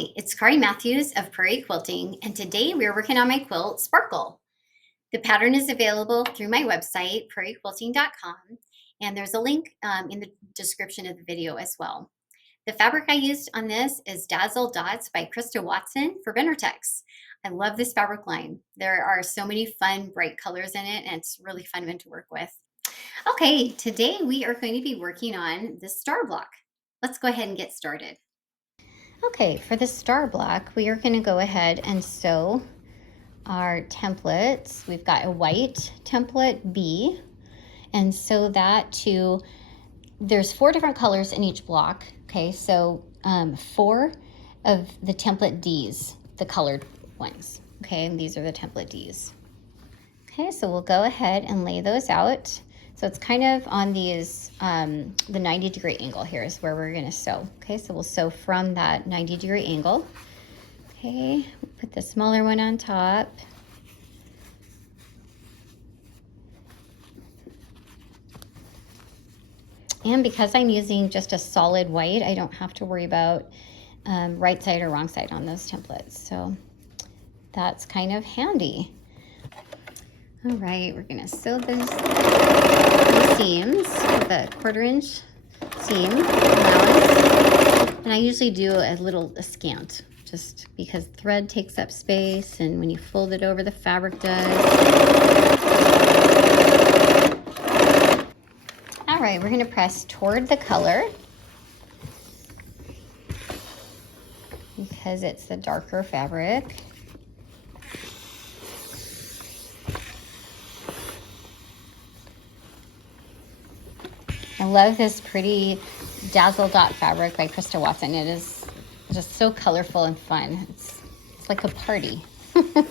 Hi, it's Kari Matthews of Prairie Quilting, and today we're working on my quilt, Sparkle. The pattern is available through my website, prairiequilting.com, and there's a link in the description of the video as well. The fabric I used on this is Dazzle Dots by Krista Watson for Benartex. I love this fabric line. There are so many fun, bright colors in it, and it's really fun to work with. Okay, today we are going to be working on the star block. Let's go ahead and get started. Okay, for the star block, we are going to go ahead and sew our templates. We've got a white template B, and sew that to, there's 4 different colors in each block. Okay, so 4 of the template Ds, the colored ones. Okay, and these are the template Ds. Okay, so we'll go ahead and lay those out. So it's kind of on these, the 90-degree angle here is where we're gonna sew. Okay, so we'll sew from that 90-degree angle. Okay, put the smaller one on top. And because I'm using just a solid white, I don't have to worry about right side or wrong side on those templates. So that's kind of handy. All right, we're gonna sew these seams with a 1/4 inch seam allowance. And I usually do a scant, just because thread takes up space and when you fold it over, the fabric does. All right, we're gonna press toward the color because it's the darker fabric. I love this pretty Dazzle Dot fabric by Krista Watson. It is just so colorful and fun. It's like a party. A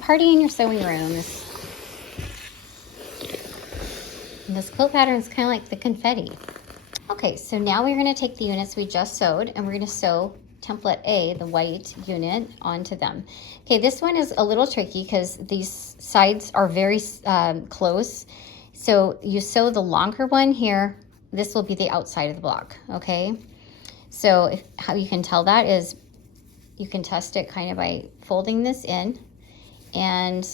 party in your sewing room. This quilt pattern is kind of like the confetti. Okay, so now we're going to take the units we just sewed and we're going to sew template A, the white unit, onto them. Okay, this one is a little tricky because these sides are very close. So you sew the longer one here. This will be the outside of the block, okay? So how you can tell that is you can test it kind of by folding this in and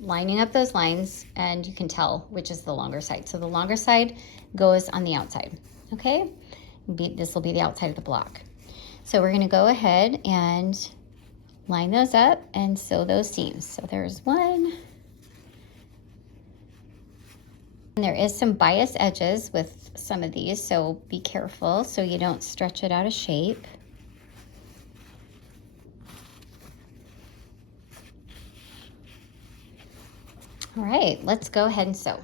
lining up those lines, and you can tell which is the longer side. So the longer side goes on the outside, okay? This will be the outside of the block. So we're gonna go ahead and line those up and sew those seams. So there's one. And there is some bias edges with some of these, so be careful so you don't stretch it out of shape. All right, let's go ahead and sew.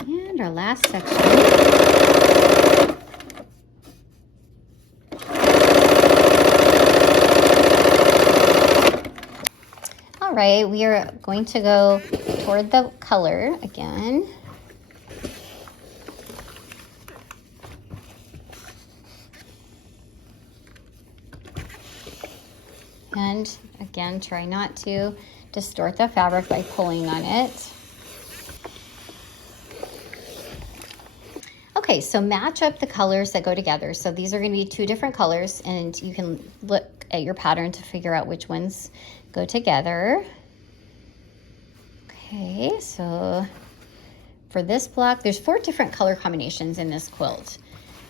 And our last section. All right, we are going to go toward the color again. And again, try not to distort the fabric by pulling on it. Okay, so match up the colors that go together. So these are going to be 2 different colors, and you can look at your pattern to figure out which ones go together. Okay, so for this block, there's 4 different color combinations in this quilt.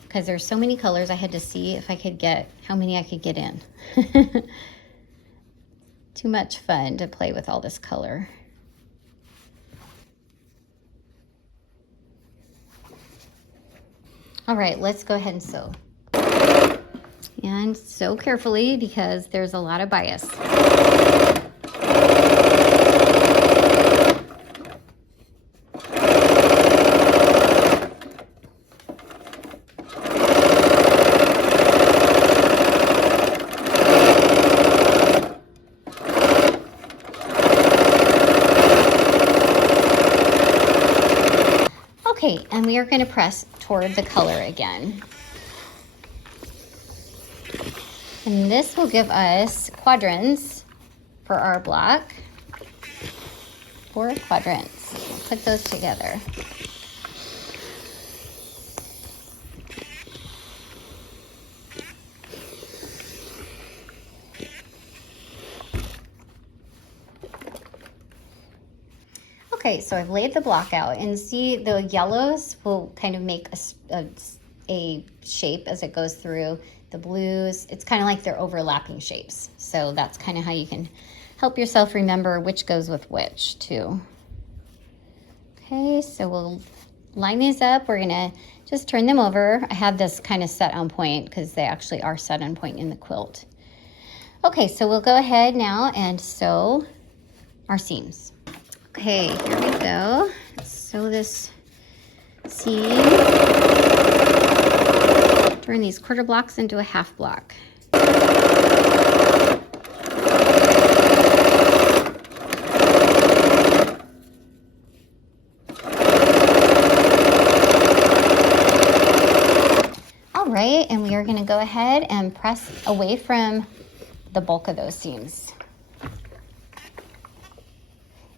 Because there's so many colors, I had to see if I could get how many I could get in. Too much fun to play with all this color. All right, let's go ahead and sew. And sew carefully because there's a lot of bias. Okay, and we are going to press toward the color again. And this will give us quadrants for our block. 4 quadrants. We'll put those together. Okay, so I've laid the block out, and see the yellows will kind of make a shape as it goes through. The blues, it's kind of like they're overlapping shapes. So that's kind of how you can help yourself remember which goes with which too. Okay, so we'll line these up. We're gonna just turn them over. I have this kind of set on point because they actually are set on point in the quilt. Okay, so we'll go ahead now and sew our seams. Okay, here we go. Sew this seam. Turn these quarter blocks into a half block. All right, and we are going to go ahead and press away from the bulk of those seams.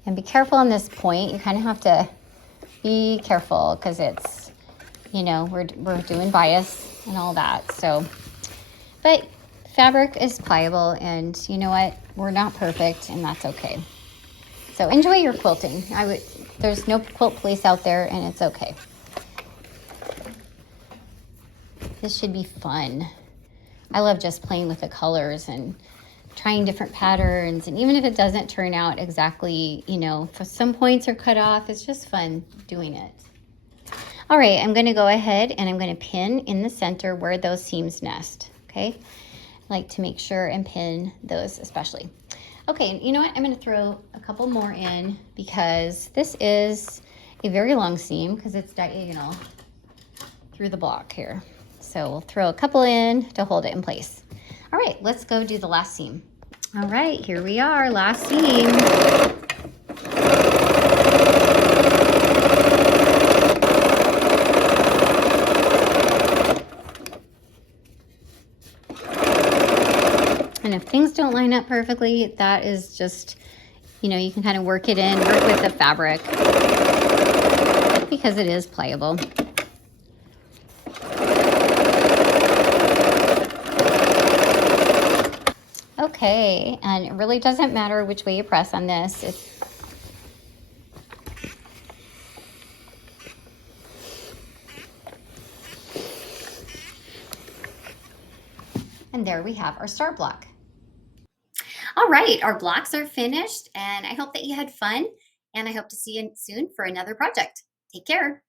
And be careful on this point. You kind of have to be careful because it's, you know, we're doing bias and all that. So, but fabric is pliable, and you know what? We're not perfect, and that's okay. So enjoy your quilting. There's no quilt police out there, and it's okay. This should be fun. I love just playing with the colors and trying different patterns, and even if it doesn't turn out exactly, you know, for some points are cut off, it's just fun doing it. All right, I'm going to go ahead and I'm going to pin in the center where those seams nest. Okay, I like to make sure and pin those especially. Okay, you know what, I'm going to throw a couple more in because this is a very long seam because it's diagonal through the block here. So we'll throw a couple in to hold it in place. All right, let's go do the last seam. All right, here we are, last seam. And if things don't line up perfectly, that is just, you know, you can kind of work it in, work with the fabric because it is pliable. Okay, and it really doesn't matter which way you press on this. And there we have our start block. All right, our blocks are finished, and I hope that you had fun, and I hope to see you soon for another project. Take care.